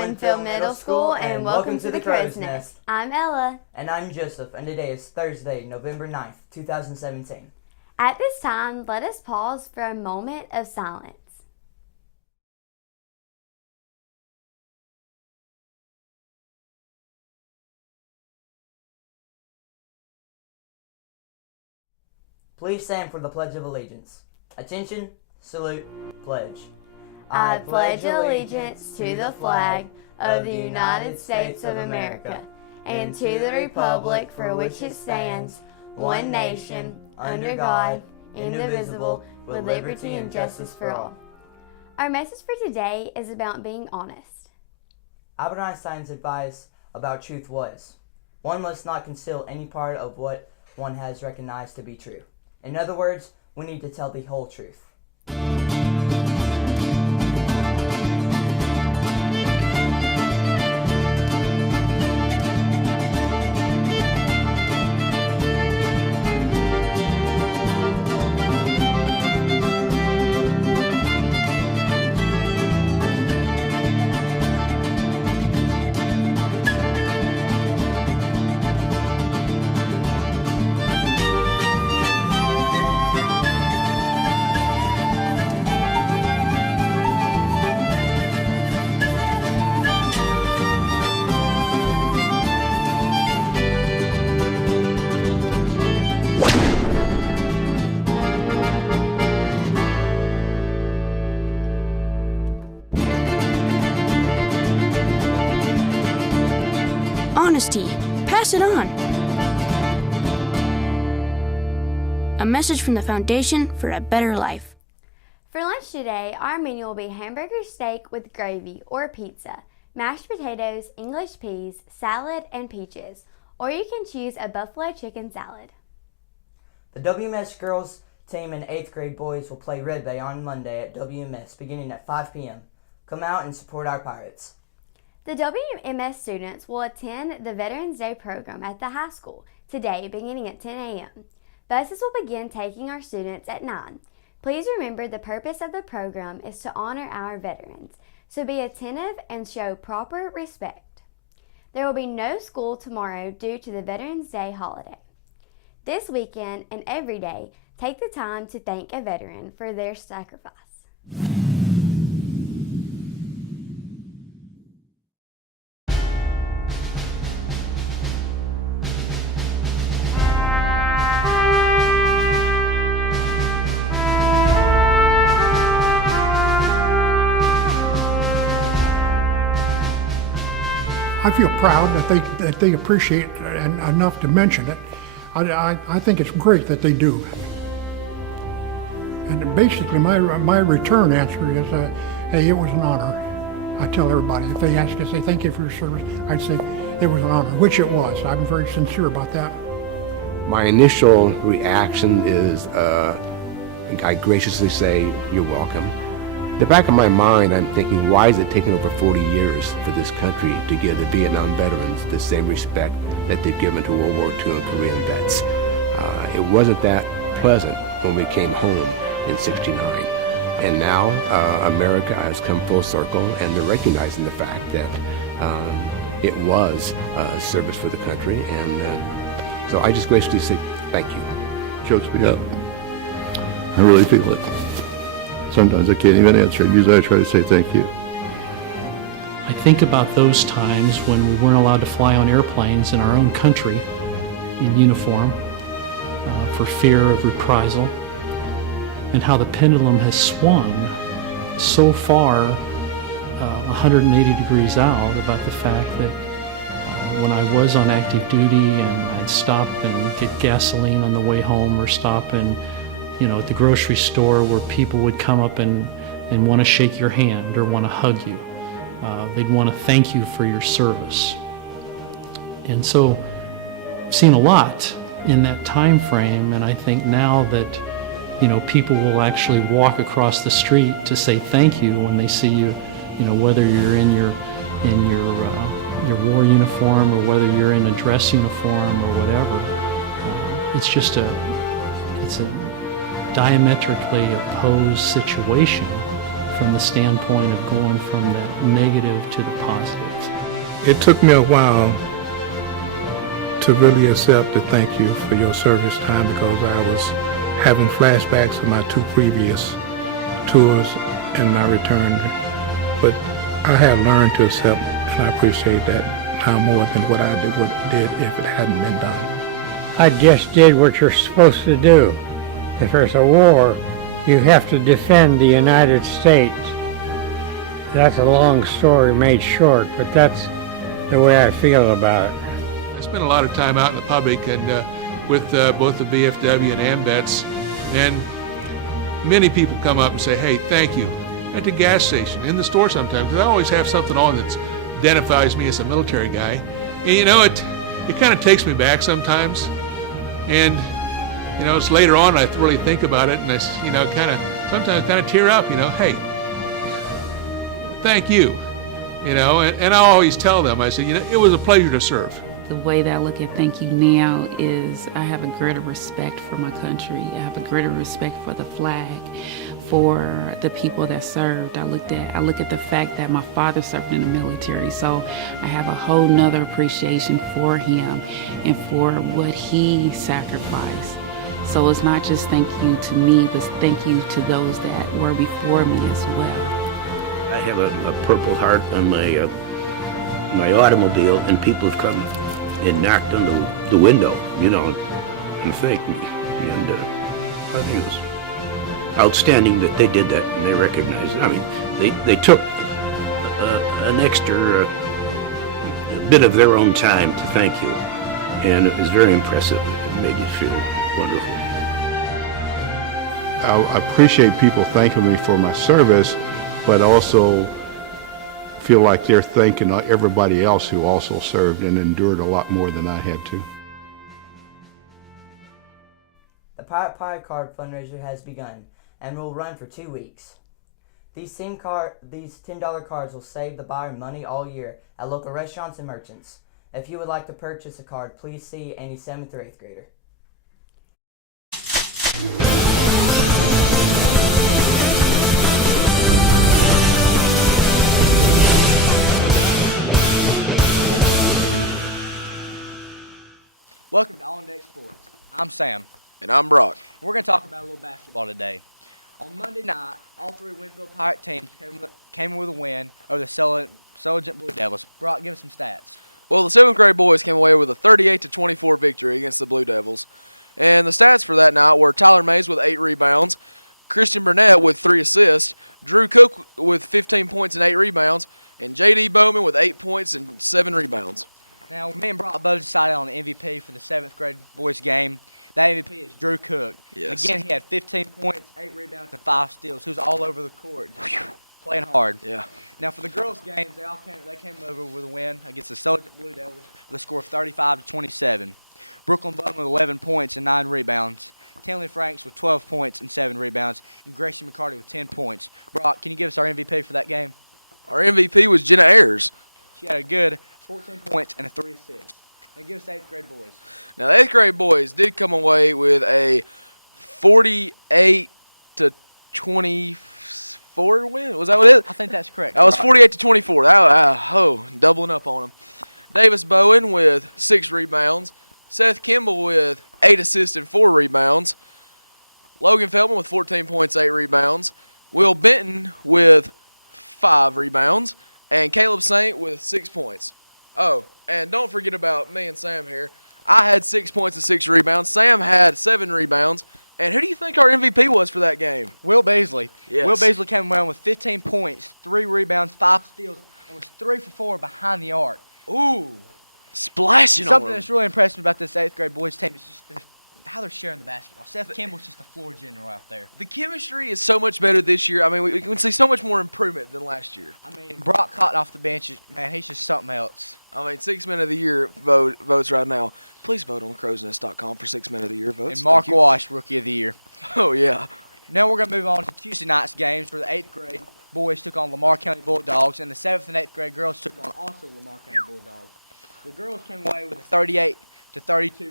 Winfield Middle School, and welcome to the Crow's Nest. I'm Ella. And I'm Joseph, and today is Thursday, November 9th, 2017. At this time, let us pause for a moment of silence. Please stand for the Pledge of Allegiance. Attention, salute, pledge. I pledge allegiance to the flag of the United States of America and to the republic for which it stands, one nation, under God, indivisible, with liberty and justice for all. Our message for today is about being honest. Albert Einstein's advice about truth was, one must not conceal any part of what one has recognized to be true. In other words, we need to tell the whole truth. Honesty. Pass it on. A message from the Foundation for a Better Life. For lunch today, our menu will be hamburger steak with gravy or pizza, mashed potatoes, English peas, salad, and peaches, or you can choose a buffalo chicken salad. The WMS girls team and 8th grade boys will play Red Bay on Monday at WMS beginning at 5 p.m. Come out and support our Pirates. The WMS students will attend the Veterans Day program at the high school today beginning at 10 a.m. Buses will begin taking our students at 9. Please remember the purpose of the program is to honor our veterans, so be attentive and show proper respect. There will be no school tomorrow due to the Veterans Day holiday. This weekend and every day, take the time to thank a veteran for their sacrifice. The Pirate Pie Card fundraiser has begun and will run for 2 weeks. These $10 cards will save the buyer money all year at local restaurants and merchants. If you would like to purchase a card, please see any 7th or 8th grader. Welcome to On Deck Sports. I'm Sam. And I'm Brock. We're going to talk about a little basketball today. On Monday night, all three Winfield Pirate teams came with a win over the Sulligent Blue Devils. Brock, give us some stats. Well, the 7th grade boys came away with a 38-24 victory against the Blue Devils. And the stats for that night were Tyler Mays with 8 rebounds, Christian Burnett with 3 assists, Drew Cook with 15 points and 8 rebounds, and J.D. Bowman with 8 points and 7 rebounds. Now, me and Brock both decided on the MVP for the 7th grade boys game. That MVP is Drew Cook. Yes. Again, he had 15 points, 8 rebounds, and 5 steals. He was all over the court, just playing hard. Yeah. Now, for the girls' games, they came over with a win against the Sulligent Blue Devils with a score of 35-27. Brooklyn Bowman with 11 points and 9 rebounds. Tinley Franks with 12 points and 7 rebounds. And Gracie McCarty with 10 points. Brock, can you give us our MVP for that game? Our MVP was Jenna Ayers. She had a good 14 points and 3 assists. Now give us the 8th grade boys. Now, the 8th grade boys did come away with a 48-24 win. Was that what it is? I think that's correct. That was 48-24. Doubling up on them. Davis Bowen with 6 rebounds. Seth Kimball with 8 assists and 4 rebounds. Logan Feldman with 14 points, 8 rebounds. Will Benton with 5 rebounds. And Caleb Saint with 6 points. Oh, and don't forget about me and Sam here. I had 6 points and 6 rebounds. Sam had 7 rebounds. And who do you think our MVP was for that game? Will Beasley. Yes. Will Beasley came around with 15 points, 3 rebounds, 5 steals, and was 3 for 4 behind the arc. Ooh, splashing on Something them. that's really impressive about this 8th grade boys team is just how they're sharing the basketball. Seth Kimball's just the floor general out there. The chemistry is so much better this year. I mean, we can see so much more improvement than last year. I mean, Brock Cotton off the bench, man, he's just something else. I mean, 6 Men of the Year votes right now. Please vote on crowsnest.com for 6 Men of the Year votes. And Mark Thank you. Wash, Rookie of the Year. Oh, yeah. Now we're going to move on to Tuesday night's games where the 8th grade boys took on Lamar County Bulldogs and the 7th and 8th grade girls took on also Lamar County Bulldogs. The girls came away with a 38-32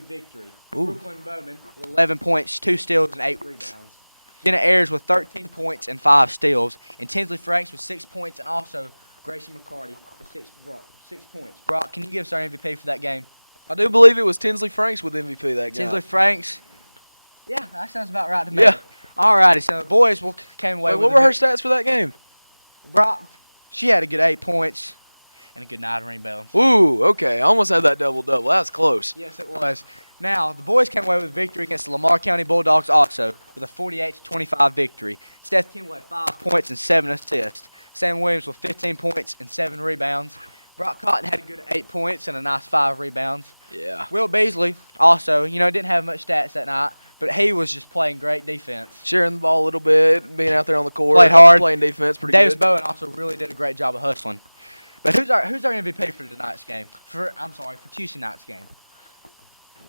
victory. Ooh. Brooklyn Bowman with 11 points, 2 steals, and 8 rebounds. Jenna Ayers with 13 points and 5 steals. And Tinsley Franks with 6 points and also Gracie McCarty with 6 points. Brock, can you give us our MVP for that game? I do believe it was Tinsley Franks with MVP that game. Tinsley Franks. Yeah, that sounds about right to me. Yeah. Alrighty, so the boys came away Wait, with what were her stats for that game? Brock, she had a good 8 points and a good 9 rebounds. Ooh, okay. I almost had that double-double. That was close. Yes, it was. Now, the boys came away with a victory against the Lamar County Bulldogs also with a 48-25 victory. Steph Kimball had 5 points and 7 assists. Sam Williams with 15 points and 7 rebounds. Brock Cotton had a good 8 points and a nice 5 rebounds. Yeah. Will Beasley also, didn't have much stats that night, but he was just playing great defense. Sharing the ball a little bit, being out there on the court. Played hard. Playing defense pretty Davis good. Bowen also really did a great job of hustling. But who's our MVP for tonight's game? For Tuesday night's game.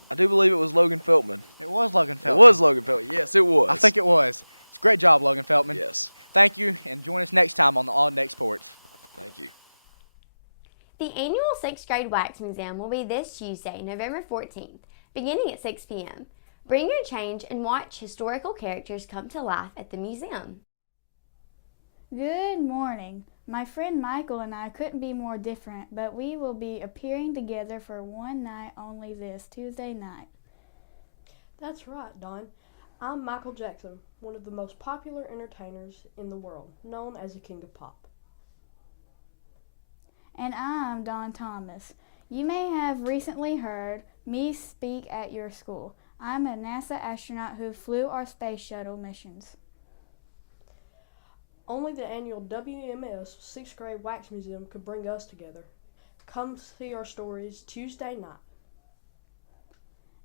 I do believe it was Logan Feltman. It was Logan Feltman. It was Logan Feltman. Yes, it was. I think it was. It's a great job, Logan Feltman. Yes. Thank you, and join us next time on the On Deck Sports. Thank you. The annual 6th grade Wax Museum will be this Tuesday, November 14th, beginning at 6 p.m. Bring your change and watch historical characters come to life at the museum. Good morning. My friend Michael and I couldn't be more different, but we will be appearing together for one night only this Tuesday night. That's right, Don. I'm Michael Jackson, one of the most popular entertainers in the world, known as the King of Pop. And I'm Don Thomas. You may have recently heard me speak at your school. I'm a NASA astronaut who flew our space shuttle missions. Only the annual WMS 6th grade Wax Museum could bring us together. Come see our stories Tuesday night.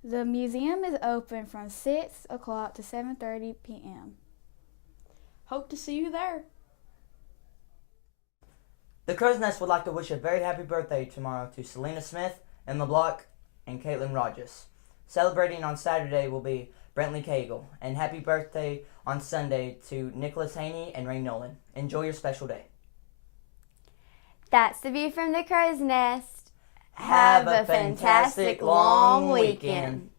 The museum is open from 6 o'clock to 7:30 p.m. Hope to see you there. The Crow's Nest would like to wish a very happy birthday tomorrow to Selena Smith, Emma Block, and Caitlin Rogers. Celebrating on Saturday will be Brentley Cagle. And happy birthday on Sunday to Nicholas Haney and Ray Nolan. Enjoy your special day. That's the view from the crow's nest. Have a fantastic long weekend.